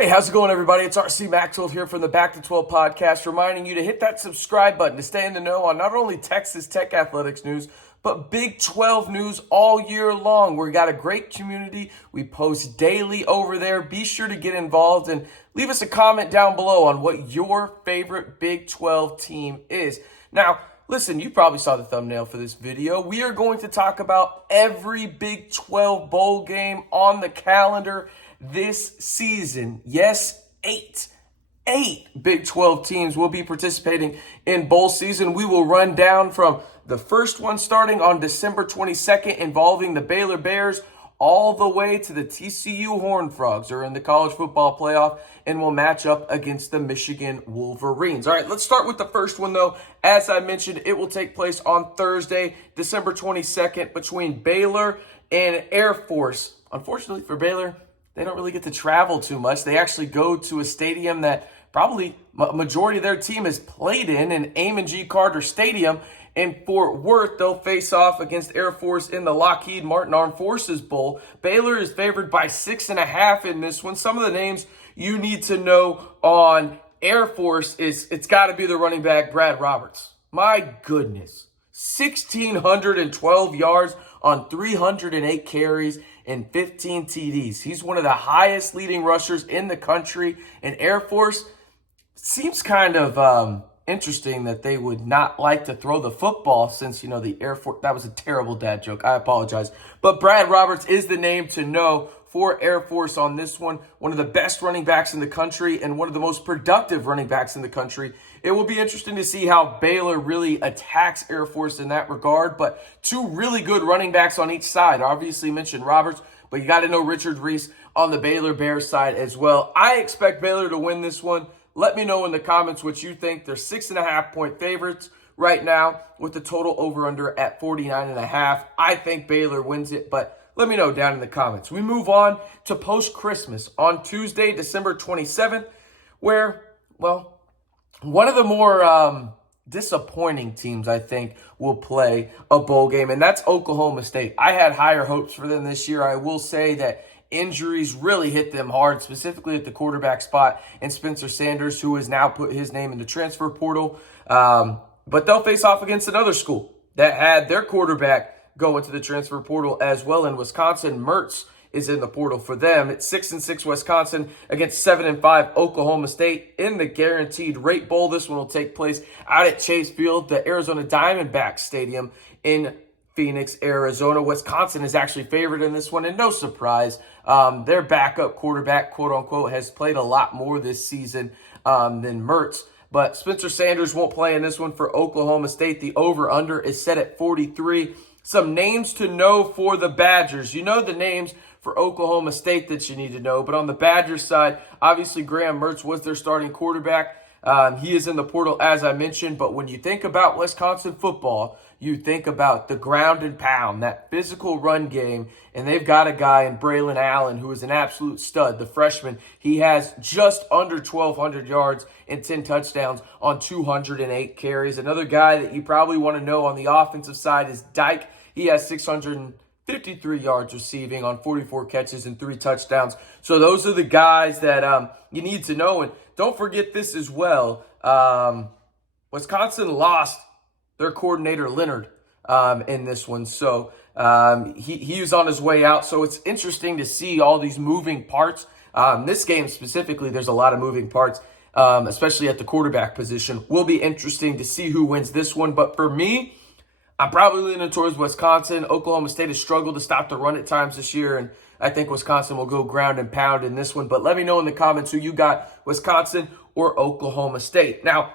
Hey, how's it going, everybody? It's RC Maxfield here from the Back to 12 podcast, reminding you to hit that subscribe button to stay in the know on not only Texas Tech athletics news, but Big 12 news all year long. We've got a great community. We post daily over there. Be sure to get involved and leave us a comment down below on what your favorite Big 12 team is. Now, listen, you probably saw the thumbnail for this video. We are going to talk about every Big 12 bowl game on the calendar this season. Yes, eight Big 12 teams will be participating in bowl season. We will run down from the first one starting on December 22nd involving the Baylor Bears all the way to the TCU Horned Frogs are in the college football playoff and will match up against the Michigan Wolverines. All right, let's start with the first one, though. As I mentioned, it will take place on Thursday, December 22nd, between Baylor and Air Force. Unfortunately for Baylor, they don't really get to travel too much. They actually go to a stadium that probably a majority of their team has played in Amon G. Carter Stadium in Fort Worth. They'll face off against Air Force in the Lockheed Martin Armed Forces Bowl. Baylor is favored by 6.5 in this one. Some of the names you need to know on Air Force is it's got to be the running back, Brad Roberts. My goodness. 1,612 yards on 308 carries and 15 TDs. He's one of the highest leading rushers in the country. And Air Force seems kind of interesting that they would not like to throw the football since, the Air Force, that was a terrible dad joke. I apologize. But Brad Roberts is the name to know for Air Force on this one. One of the best running backs in the country and one of the most productive running backs in the country. It will be interesting to see how Baylor really attacks Air Force in that regard. But two really good running backs on each side. Obviously mentioned Roberts, but you got to know Richard Reese on the Baylor Bears side as well. I expect Baylor to win this one. Let me know in the comments what you think. They're 6.5-point favorites right now with the total over-under at 49.5. I think Baylor wins it, but let me know down in the comments. We move on to post-Christmas on Tuesday, December 27th, where, one of the more disappointing teams, I think, will play a bowl game, and that's Oklahoma State. I had higher hopes for them this year. I will say that injuries really hit them hard, specifically at the quarterback spot, and Spencer Sanders, who has now put his name in the transfer portal. But they'll face off against another school that had their quarterback go into the transfer portal as well in Wisconsin. Mertz is in the portal for them. It's 6-6 Wisconsin against 7-5 Oklahoma State in the Guaranteed Rate Bowl. This one will take place out at Chase Field, the Arizona Diamondbacks Stadium in Phoenix, Arizona. Wisconsin is actually favored in this one, and no surprise. Their backup quarterback, quote-unquote, has played a lot more this season than Mertz. But Spencer Sanders won't play in this one for Oklahoma State. The over-under is set at 43. Some names to know for the Badgers. You know the names for Oklahoma State that you need to know. But on the Badgers side, obviously Graham Mertz was their starting quarterback. He is in the portal, as I mentioned. But when you think about Wisconsin football, you think about the ground and pound, that physical run game. And they've got a guy in Braylon Allen who is an absolute stud, the freshman. He has just under 1,200 yards and 10 touchdowns on 208 carries. Another guy that you probably want to know on the offensive side is Dyke. He has 653 yards receiving on 44 catches and 3 touchdowns. So those are the guys that you need to know. And don't forget this as well. Wisconsin lost their coordinator, Leonard, in this one. So he was on his way out. So it's interesting to see all these moving parts. This game specifically, there's a lot of moving parts, especially at the quarterback position. Will be interesting to see who wins this one. But for me, I'm probably leaning towards Wisconsin. Oklahoma State has struggled to stop the run at times this year, and I think Wisconsin will go ground and pound in this one. But let me know in the comments who you got, Wisconsin or Oklahoma State. Now,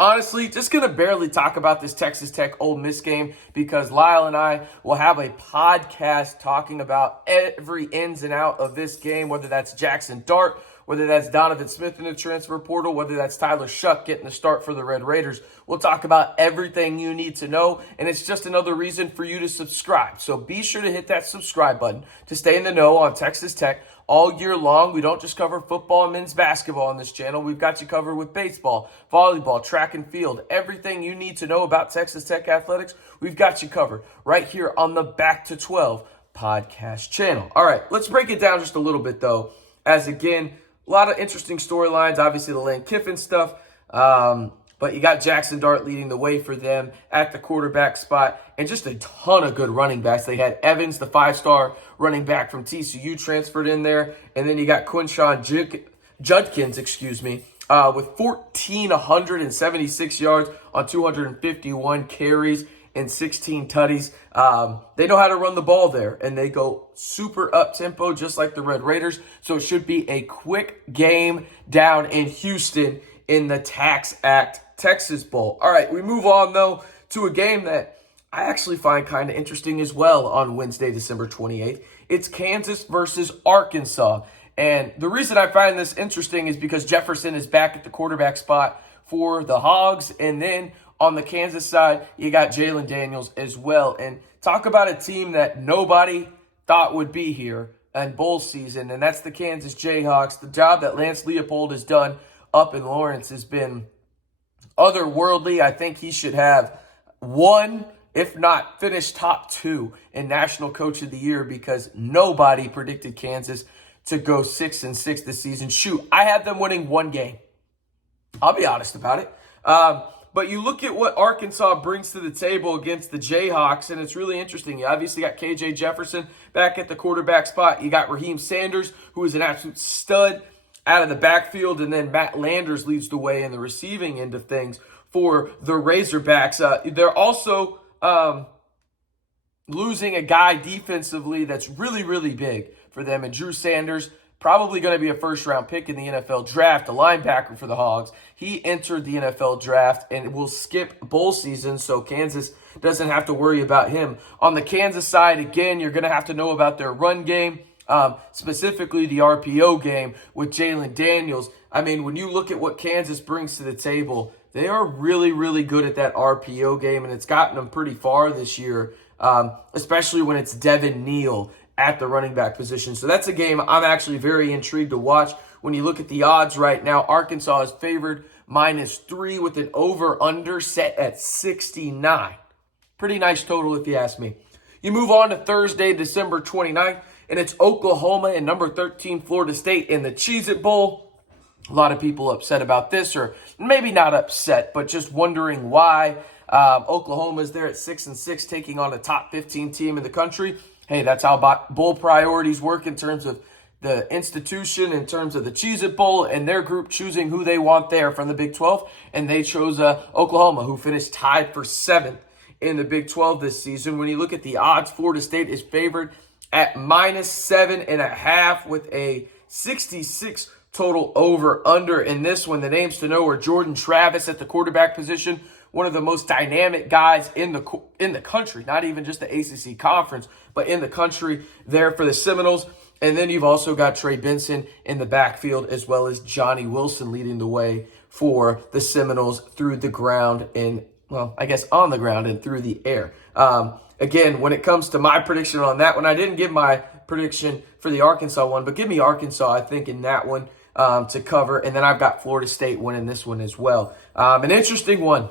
honestly, just going to barely talk about this Texas Tech Ole Miss game because Lyle and I will have a podcast talking about every ins and out of this game, whether that's Jackson Dart, whether that's Donovan Smith in the transfer portal, whether that's Tyler Shuck getting the start for the Red Raiders. We'll talk about everything you need to know, and it's just another reason for you to subscribe. So be sure to hit that subscribe button to stay in the know on Texas Tech all year long. We don't just cover football and men's basketball on this channel. We've got you covered with baseball, volleyball, track and field. Everything you need to know about Texas Tech athletics, we've got you covered right here on the Back to 12 podcast channel. All right, let's break it down just a little bit, though, as again, A lot of interesting storylines, obviously the Lane Kiffin stuff. But you got Jackson Dart leading the way for them at the quarterback spot, and just a ton of good running backs. They had Evans, the 5-star running back from TCU, transferred in there, and then you got Quinshawn Judkins, with 1,476 yards on 251 carries and 16 tutties. They know how to run the ball there, and they go super up-tempo just like the Red Raiders, so it should be a quick game down in Houston in the Tax Act Texas Bowl. All right, we move on, though, to a game that I actually find kind of interesting as well on Wednesday, December 28th. It's Kansas versus Arkansas. And the reason I find this interesting is because Jefferson is back at the quarterback spot for the Hogs. And then on the Kansas side, you got Jalen Daniels as well. And talk about a team that nobody thought would be here in bowl season, and that's the Kansas Jayhawks. The job that Lance Leopold has done up in Lawrence has been otherworldly. I think he should have one, if not finish top 2 in National Coach of the Year, because nobody predicted Kansas to go 6-6 this season. Shoot, I had them winning 1 game. I'll be honest about it. But you look at what Arkansas brings to the table against the Jayhawks, and it's really interesting. You obviously got KJ Jefferson back at the quarterback spot. You got Raheem Sanders, who is an absolute stud out of the backfield, and then Matt Landers leads the way in the receiving end of things for the Razorbacks. They're also losing a guy defensively that's really, really big for them, and Drew Sanders, probably going to be a first-round pick in the NFL draft, a linebacker for the Hogs. He entered the NFL draft and will skip bowl season, so Kansas doesn't have to worry about him. On the Kansas side, again, you're going to have to know about their run game, specifically the RPO game with Jalen Daniels. I mean, when you look at what Kansas brings to the table, they are really, really good at that RPO game, and it's gotten them pretty far this year, especially when it's Devin Neal at the running back position. So that's a game I'm actually very intrigued to watch. When you look at the odds right now, Arkansas is favored -3 with an over-under set at 69. Pretty nice total if you ask me. You move on to Thursday, December 29th, and it's Oklahoma and number 13 Florida State in the Cheez-It Bowl. A lot of people upset about this, or maybe not upset, but just wondering why. Oklahoma is there at 6-6, taking on a top 15 team in the country. Hey, that's how bowl priorities work in terms of the institution, in terms of the Cheez-It Bowl, and their group choosing who they want there from the Big 12. And they chose Oklahoma, who finished tied for 7th in the Big 12 this season. When you look at the odds, Florida State is favored at -7.5 with a 66 total over-under in this one. The names to know are Jordan Travis at the quarterback position, one of the most dynamic guys in the country, not even just the ACC conference, but in the country there for the Seminoles. And then you've also got Trey Benson in the backfield, as well as Johnny Wilson leading the way for the Seminoles through the ground and, well, I guess on the ground and through the air. Again, when it comes to my prediction on that one, I didn't give my prediction for the Arkansas one, but give me Arkansas, I think, in that one to cover. And then I've got Florida State winning this one as well. An interesting one.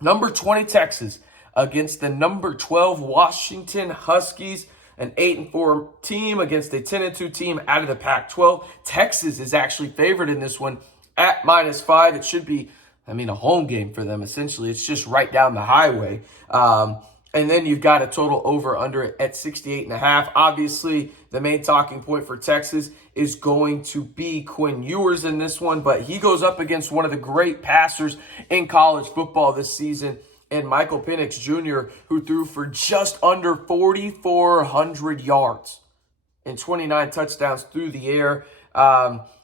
Number 20 Texas against the number 12 Washington Huskies, an 8-4 team against a 10-2 team out of the Pac-12. Texas is actually favored in this one at -5. It should be, a home game for them, essentially. It's just right down the highway. And then you've got a total over-under at 68.5. Obviously, the main talking point for Texas is going to be Quinn Ewers in this one, but he goes up against one of the great passers in college football this season, and Michael Penix Jr., who threw for just under 4,400 yards and 29 touchdowns through the air.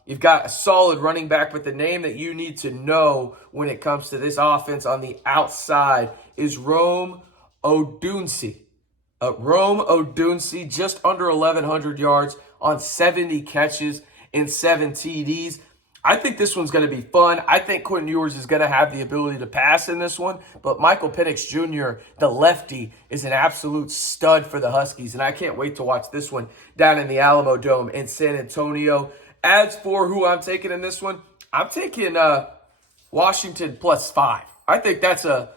You've got a solid running back, but the name that you need to know when it comes to this offense on the outside is Rome Odunsi. Rome Odunsi, just under 1,100 yards on 70 catches and 7 TDs. I think this one's going to be fun. I think Quentin Ewers is going to have the ability to pass in this one, but Michael Penix Jr., the lefty, is an absolute stud for the Huskies, and I can't wait to watch this one down in the Alamo Dome in San Antonio. As for who I'm taking in this one, I'm taking Washington +5. I think that's a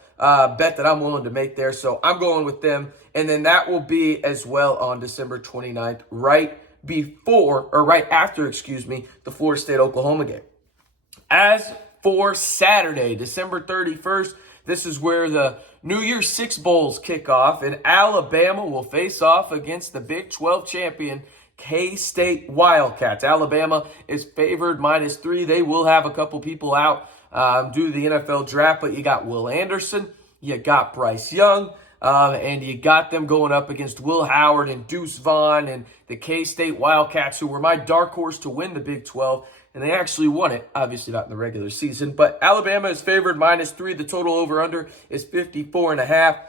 bet that I'm willing to make there, so I'm going with them. And then that will be as well on December 29th, right right after, the Florida State-Oklahoma game. As for Saturday, December 31st, this is where the New Year's Six Bowls kick off, and Alabama will face off against the Big 12 champion, K-State Wildcats. Alabama is favored -3. They will have a couple people out due to the NFL draft, but you got Will Anderson, you got Bryce Young, and you got them going up against Will Howard and Deuce Vaughn and the K-State Wildcats, who were my dark horse to win the Big 12, and they actually won it. Obviously not in the regular season, but Alabama is favored -3. The total over-under is 54.5.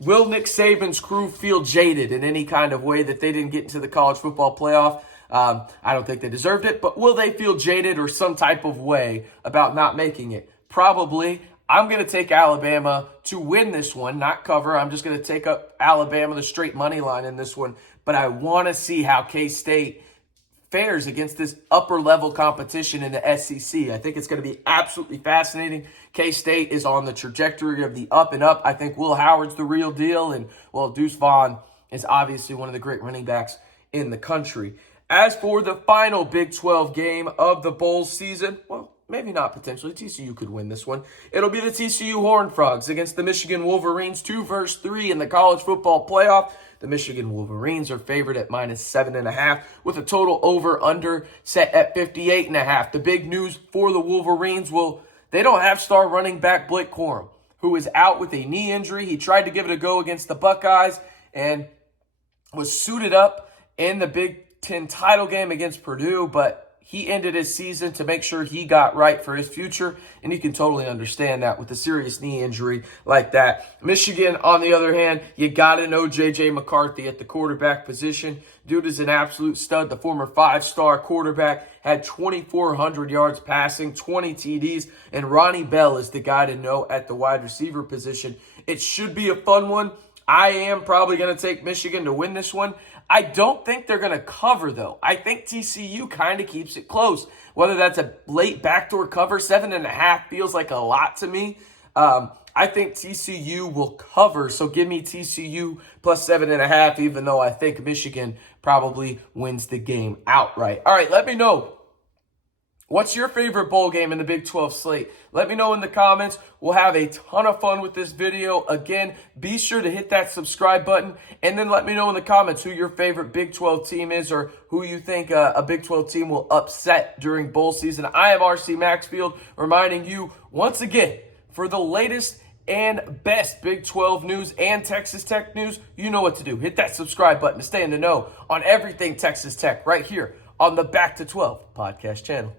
Will Nick Saban's crew feel jaded in any kind of way that they didn't get into the college football playoff? I don't think they deserved it, but will they feel jaded or some type of way about not making it? Probably. I'm going to take Alabama to win this one, not cover. I'm just going to take up Alabama, the straight money line in this one. But I want to see how K-State fares against this upper-level competition in the SEC. I think it's going to be absolutely fascinating. K-State is on the trajectory of the up and up. I think Will Howard's the real deal. And, well, Deuce Vaughn is obviously one of the great running backs in the country. As for the final Big 12 game of the bowl season, well, maybe not potentially. TCU could win this one. It'll be the TCU Horned Frogs against the Michigan Wolverines, 2-3 in the college football playoff. The Michigan Wolverines are favored at -7.5 with a total over-under set at 58.5. The big news for the Wolverines, well, they don't have star running back Blake Corum, who is out with a knee injury. He tried to give it a go against the Buckeyes and was suited up in the Big Ten title game against Purdue, but he ended his season to make sure he got right for his future, and you can totally understand that with a serious knee injury like that. Michigan, on the other hand, you got to know J.J. McCarthy at the quarterback position. Dude is an absolute stud. The former 5-star quarterback had 2,400 yards passing, 20 TDs, and Ronnie Bell is the guy to know at the wide receiver position. It should be a fun one. I am probably going to take Michigan to win this one. I don't think they're going to cover, though. I think TCU kind of keeps it close. Whether that's a late backdoor cover, 7.5 feels like a lot to me. I think TCU will cover, so give me TCU plus 7.5, even though I think Michigan probably wins the game outright. All right, let me know. What's your favorite bowl game in the Big 12 slate? Let me know in the comments. We'll have a ton of fun with this video. Again, be sure to hit that subscribe button. And then let me know in the comments who your favorite Big 12 team is or who you think a Big 12 team will upset during bowl season. I am RC Maxfield, reminding you once again, for the latest and best Big 12 news and Texas Tech news, you know what to do. Hit that subscribe button to stay in the know on everything Texas Tech right here on the Back to 12 podcast channel.